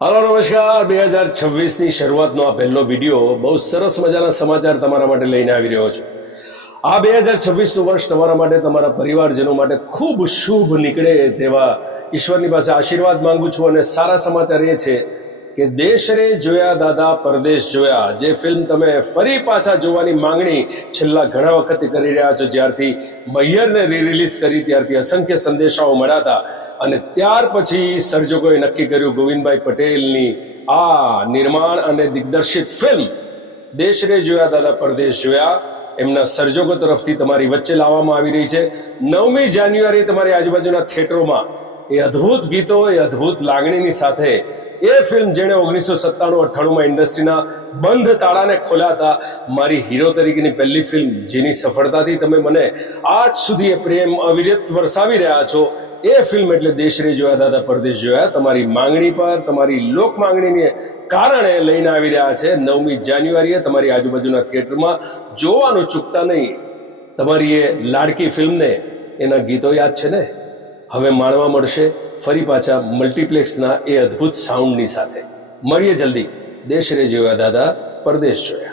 હાલો નમસ્કાર 2026ની શરૂઆતનો આ પહેલો વિડીયો બહુ સરસ મજાના સમાચાર તમારા માટે લઈને આવી રહ્યો છું। આ 2026નું વર્ષ તમારા માટે તમારા પરિવારજનો માટે ખૂબ શુભ નીકળે તેવા ઈશ્વરની પાસે આશીર્વાદ માંગુ છું। અને સારા સમાચાર એ છે કે દેશ રે જોયા દાદા પરદેશ જોયા જે ફિલ્મ તમે ફરી પાછા જોવાની માંગણી છેલ્લા ઘણા વખતથી કરી રહ્યા છો, જ્યારથી મૈયરને રિલીઝ કરી ત્યારથી અસંખ્ય સંદેશાઓ મળ્યા હતા અને ત્યાર પછી સર્જકોએ નક્કી કર્યું ગોવિંદભાઈ પટેલની આ નિર્માણ અને દિગ્દર્શિત ફિલ્મ દેશ રે જોયા દાદા પરદેશ જોયા એમના સર્જકો તરફથી તમારી વચ્ચે લાવવામાં આવી રહી છે। 9મી જાન્યુઆરી તમારી આજુબાજુના થિયેટરોમાં એ અદ્ભુત ગીતો, એ અદ્ભુત લાગણીની સાથે એ ફિલ્મ જેણે 1997-98માં ઇન્ડસ્ટ્રીના બંધ તાળાને ખોલ્યા હતા, મારી હીરો તરીકેની પહેલી ફિલ્મ જેની સફળતાથી તમે મને આજ સુધી એ પ્રેમ અવિરત વરસાવી રહ્યા છો, એ ફિલ્મ એટલે દેશ રે જોયા દાદા પરદેશ જોયા તમારી માંગણી પર, તમારી લોક માંગણીને કારણે લઈને આવી રહ્યા છે। 9મી જાન્યુઆરીએ તમારી આજુબાજુના થિયેટરમાં જોવાનું ચૂકતા નહીં। તમારી એ લાડકી ફિલ્મને એના ગીતો યાદ છે ને, હવે માણવા મળશે ફરી પાછા મલ્ટીપ્લેક્સના એ અદ્ભુત સાઉન્ડની સાથે। મળીએ જલ્દી, દેશ રે જોયા દાદા પરદેશ જોયા।